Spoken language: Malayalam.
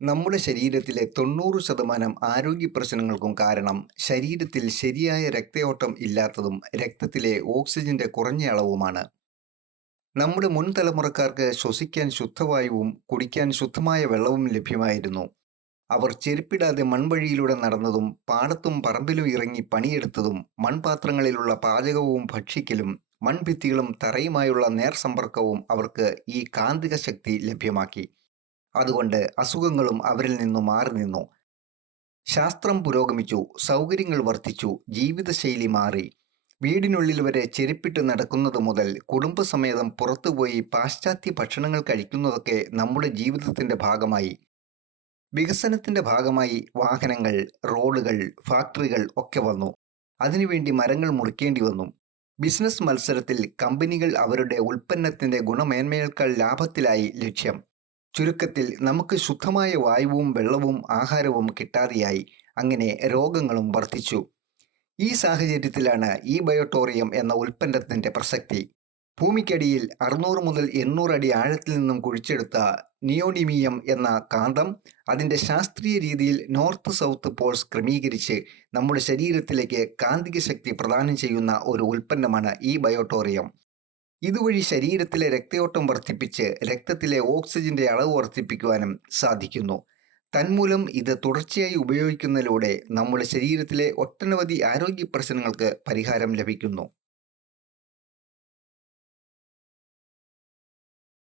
നമ്മുടെ ശരീരത്തിലെ 90% ആരോഗ്യ പ്രശ്നങ്ങൾക്കും കാരണം ശരീരത്തിൽ ശരിയായ രക്തയോട്ടം ഇല്ലാത്തതും രക്തത്തിലെ ഓക്സിജന്റെ കുറഞ്ഞ അളവുമാണ്. നമ്മുടെ മുൻ തലമുറക്കാർക്ക് ശ്വസിക്കാൻ ശുദ്ധവായുവും കുടിക്കാൻ ശുദ്ധമായ വെള്ളവും ലഭ്യമായിരുന്നു. അവർ ചെരുപ്പിടാതെ മൺവഴിയിലൂടെ നടന്നതും പാടത്തും പറമ്പിലും ഇറങ്ങി പണിയെടുത്തതും മൺപാത്രങ്ങളിലുള്ള പാചകവും ഭക്ഷിക്കലും മൺഭിത്തികളും തറയുമായുള്ള നേർസമ്പർക്കവും അവർക്ക് ഈ കാന്തിക ശക്തി ലഭ്യമാക്കി. അതുകൊണ്ട് അസുഖങ്ങളും അവരിൽ നിന്നു മാറി നിന്നു. ശാസ്ത്രം പുരോഗമിച്ചു, സൗകര്യങ്ങൾ വർദ്ധിച്ചു, ജീവിതശൈലി മാറി. വീടിനുള്ളിൽ വരെ ചെരുപ്പിട്ട് നടക്കുന്നത് മുതൽ കുടുംബസമേതം പുറത്തുപോയി പാശ്ചാത്യ ഭക്ഷണങ്ങൾ കഴിക്കുന്നതൊക്കെ നമ്മുടെ ജീവിതത്തിന്റെ ഭാഗമായി. വികസനത്തിന്റെ ഭാഗമായി വാഹനങ്ങൾ, റോഡുകൾ, ഫാക്ടറികൾ ഒക്കെ വന്നു. അതിനുവേണ്ടി മരങ്ങൾ മുറിക്കേണ്ടി വന്നു. ബിസിനസ് മത്സരത്തിൽ കമ്പനികൾ അവരുടെ ഉൽപ്പന്നത്തിന്റെ ഗുണമേന്മയേക്കാൾ ലാഭത്തിലായി ലക്ഷ്യം. ചുരുക്കത്തിൽ നമുക്ക് ശുദ്ധമായ വായുവും വെള്ളവും ആഹാരവും കിട്ടാതെയായി. അങ്ങനെ രോഗങ്ങളും വർദ്ധിച്ചു. ഈ സാഹചര്യത്തിലാണ് ഈ ബയോട്ടോറിയം എന്ന ഉൽപ്പന്നത്തിന്റെ പ്രസക്തി. ഭൂമിക്കടിയിൽ 600 മുതൽ 800 അടി ആഴത്തിൽ നിന്നും കുഴിച്ചെടുത്ത നിയോഡിമിയം എന്ന കാന്തം അതിന്റെ ശാസ്ത്രീയ രീതിയിൽ നോർത്ത് സൗത്ത് പോൾസ് ക്രമീകരിച്ച് നമ്മുടെ ശരീരത്തിലേക്ക് കാന്തിക ശക്തി പ്രദാനം ചെയ്യുന്ന ഒരു ഉൽപ്പന്നമാണ് ഈ ബയോട്ടോറിയം. ഇതുവഴി ശരീരത്തിലെ രക്തയോട്ടം വർദ്ധിപ്പിച്ച് രക്തത്തിലെ ഓക്സിജന്റെ അളവ് വർദ്ധിപ്പിക്കുവാനും സാധിക്കുന്നു. തന്മൂലം ഇത് തുടർച്ചയായി ഉപയോഗിക്കുന്നതിലൂടെ നമ്മുടെ ശരീരത്തിലെ ഒട്ടനവധി ആരോഗ്യ പ്രശ്നങ്ങൾക്ക് പരിഹാരം ലഭിക്കുന്നു.